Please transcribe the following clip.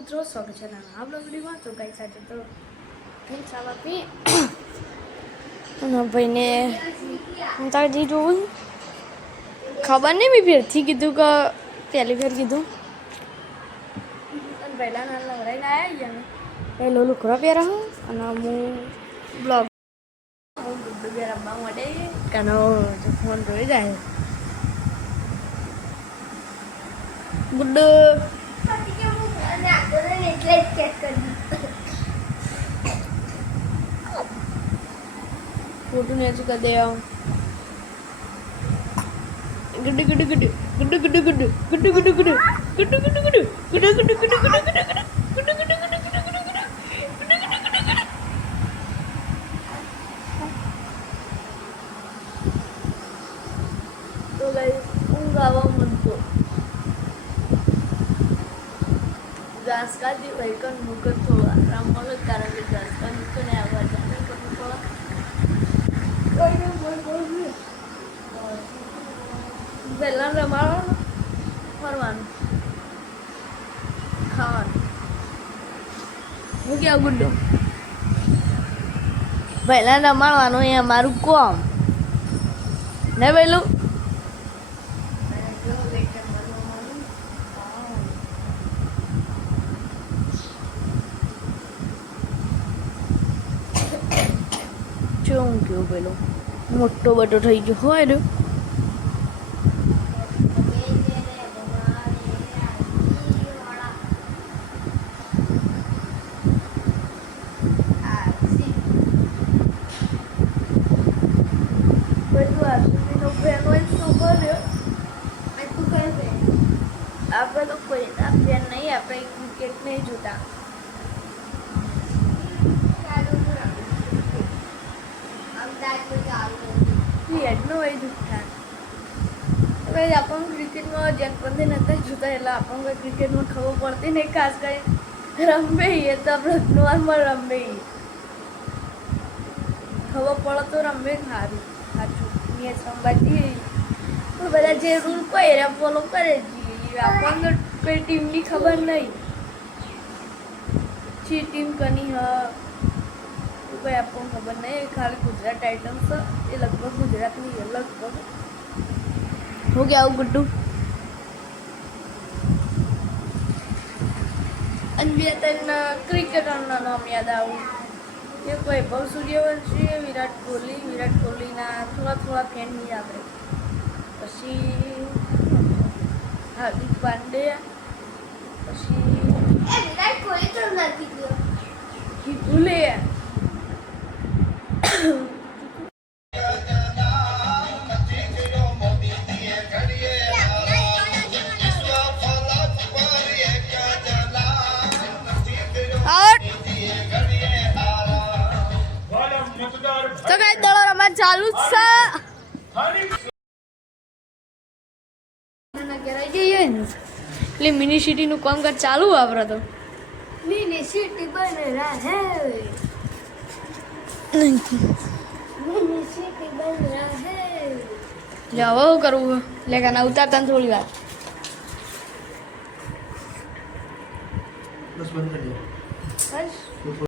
મિત્રો સ્વાગત છે નાના બ્લોગ વિડીયોમાં. તો ગાઈસ આજે તો કેમ ચાવા પી અને ભાઈને હું તાર જી જોઉં ખબર નહીં મેં ફેરથી કીધું કે પહેલી ફેર કીધું અને પહેલાં નાના લવરાઈને આવ્યા ને પહેલો લુકડો પહેરા હું અને હું બ્લોગ હું ગુડ્ડુ બે રમવા માટે કાનો ફોન રોઈ જાય ગુડ્ડુ फोटो नहीं कर दे गुड्डू गुड्डू गुड्डू गुड्डू गुड्डू गुड्डू गुड्डू गुड्डू गुड्डू गुड्डू गुड्डू गुड्डू गुड्डू गुड्डू गुड्डू तो गाइस उंगावा मन को घास का दी भाई का मुकर थोड़ा राममल कारण के घास का मुकर ने आवाज जाने को थोड़ा कोई नहीं बोल પહેલાં રમાડવાનું ફરવાનું ખાવાનું હું કેવું ગુડ્ડુ પહેલાં રમાડવાનું એ અમારું કોમ ને પેલું શું કેવું પેલું મોટો બટો થઈ ગયો હોય ને આપણે તો કોઈ ફેન નહીં આપણે ક્રિકેટ નહીં જોતા હેડનો હોય જૂઠા હવે આપણને ક્રિકેટમાં જેમ બંને નતા જોતા એટલે આપણને કોઈ ક્રિકેટમાં ખબર પડતી નહીં ખાસ કરી રમે એ તો આપણે નોર્મલ રમે ખબર પડે તો રમે સારું સાચું મેચ રમવા જઈએ પણ બધા જે રૂલ કહે એ ફોલો કરે જઈએ આપણને કોઈ ટીમની ખબર નહીં જે ટીમ કની હ કોઈ આપણને ખબર નહીં ખાલી ગુજરાત ટાઇટન્સ એ લગભગ ગુજરાતની લગભગ હું કે આવું ગુડ્ડુ અને બે ત્રણ ક્રિકેટરના નામ યાદ આવું એ વૈભવ સૂર્યવંશી વિરાટ કોહલીના થોડા ફેન નહીં આપણે પછી હાર્દિક પાંડ્યા પછી વિરાટ કોહલી તો નથી કીધું લે તો કઈ દળો રમત ચાલુ જ છે એટલે મિની સિટીનું કામકાજ ચાલુ આપણે તો મિની સિટી બન રહા હે મિની સિટી બન રહા હે લે હવે શું કરવું લે કાના ઉતારતા થોડી વાર બસ બંધ કરી દો બસ